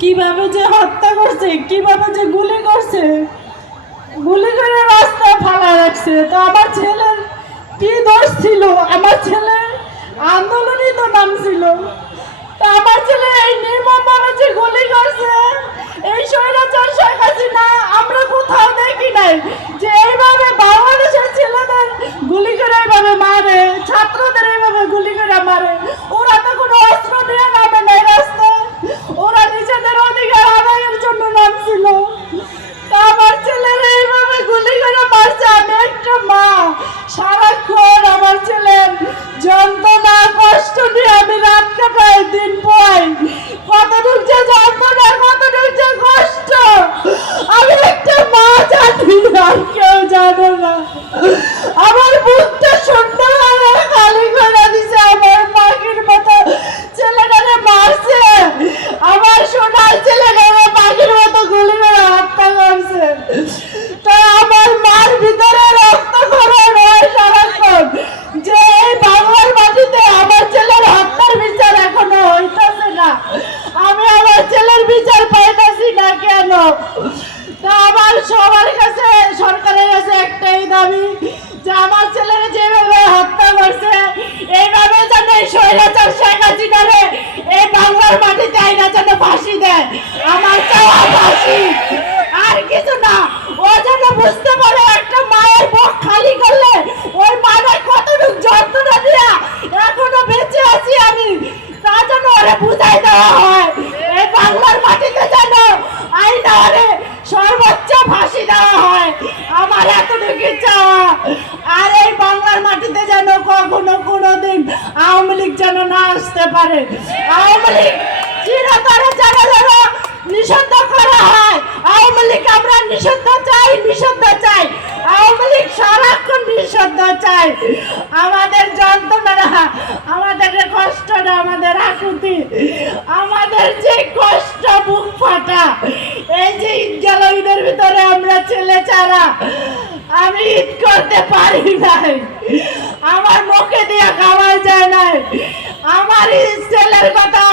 কিভাবে যে হত্যা করছে, কিভাবে যে গুলি করছে, গুলি করে রাস্তায় ফালা রাখছে। তো আমার ছেলের কি দোষ ছিল? আমার ছেলের আন্দোলনই তো নাম ছিল। তো আমার ছেলে এই নির্মমভাবে যে গুলি করছে, এই স্বৈরাচার শেখ হাসিনা আমরা কোথাও দেখি নাই যে এইভাবে বাংলাদেশের ছেলেদের গুলি করে এইভাবে মারে, ছাত্রদের এইভাবে গুলি করে মারে। ওরা তো কোনো অস্ত্র নিয়ে নামে নাই রাস্তায়, ওরা নিজেদের অধিকার আদায়ের জন্য নামছিল। তা আমার ছেলের এইভাবে গুলি করে মারছে। আমি একটা মা, সারাক্ষণ আমার ছেলের যন্ত্রণা কষ্ট নিয়ে আমি রাত কাটাই, দিন পাই। কতটুক যে যন্ত্রণা, কতটুক যে কষ্ট আমি একটা মা জানি, আর কেউ জানে না। আমার বুকটা শূন্য হয়ে খালি করে দিছে। আমার পাখির মতো ছেলেটারে মারছে, আমার সোনার ছেলেটারে পাখির মতো গুলি করে হত্যা করছে। তাই আমার মার ভিতরে রক্ত খরণ হয় সারাক্ষণ যে এই বাংলার মাটিতে আমার ছেলের হত্যার বিচার এখনো হইতেছে না। আমি আমার ছেলের বিচার পাইতেছি না কেন? তা আমার সবার কাছে, সরকারের কাছে একটাই দাবি যে আমার ছেলের যেভাবে হত্যা করছে এইভাবে যেন এই স্বৈরাচার শেখ হাসিনারে এই বাংলার মাটিতে আইনা যেন ফাঁসি দেয়। আমার চাওয়া ফাঁসি, আর কিছু না। ও যেন বুঝতে পারে একটা মায়ের বুক খালি করলে ওই মায়ের কতটুক যন্ত্রণা দিয়া এখনো বেঁচে আছি আমি, তা যেন ওরে বুঝাই দেওয়া হয়। এই বাংলার মাটিতে যেন আইনা ওরে সর্বোচ্চ ফাঁসি দেওয়া হয়। আমার এতটুকু চাওয়া। আর এই বাংলার মাটিতে যেন কখনো কোনোদিন আওয়ামী লীগ যেন না আসতে পারে। আওয়ামী লীগ চিরতরে যেন নিষিদ্ধ করা হয়। আওয়ামী লীগ আমরা নিষিদ্ধ চাই, নিষিদ্ধ চাই। আওয়ামী লীগ সারাক্ষণ নিষিদ্ধ চাই। আমাদের যন্ত্রণা, আমাদের কষ্টটা, আমাদের আকুতি, আমাদের যে কষ্ট, বুক ফাটা, এই যে ঈদ গেল, ঈদের ভিতরে আমরা ছেলে ছাড়া আমি ঈদ করতে পারি নাই, আমার মুখে দিয়ে খাওয়া যায় নাই। আমার ছেলের কথা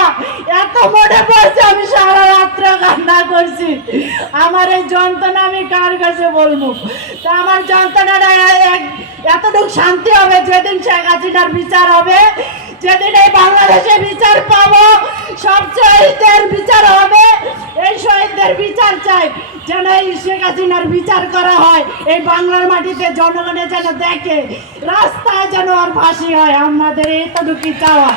এত মনে পড়ছে, আমি সারা রাত্রে কান্না করছি। আমার এই যন্ত্রণা আমি কার কাছে বলবো? তা আমার যন্ত্রণাটা এতটুকু শান্তি হবে যেদিন শেখ হাসিনার বিচার হবে, যেদিন এই বাংলাদেশে বিচার পাবো, সব শহীদদের বিচার হবে। এই শহীদদের বিচার চাই, যেন এই শেখ হাসিনার বিচার করা হয়। এই বাংলার মাটিতে জনগণে যেন দেখে, রাস্তায় যেন আর ফাঁসি হয়। আমাদের এতটুকু চাওয়া।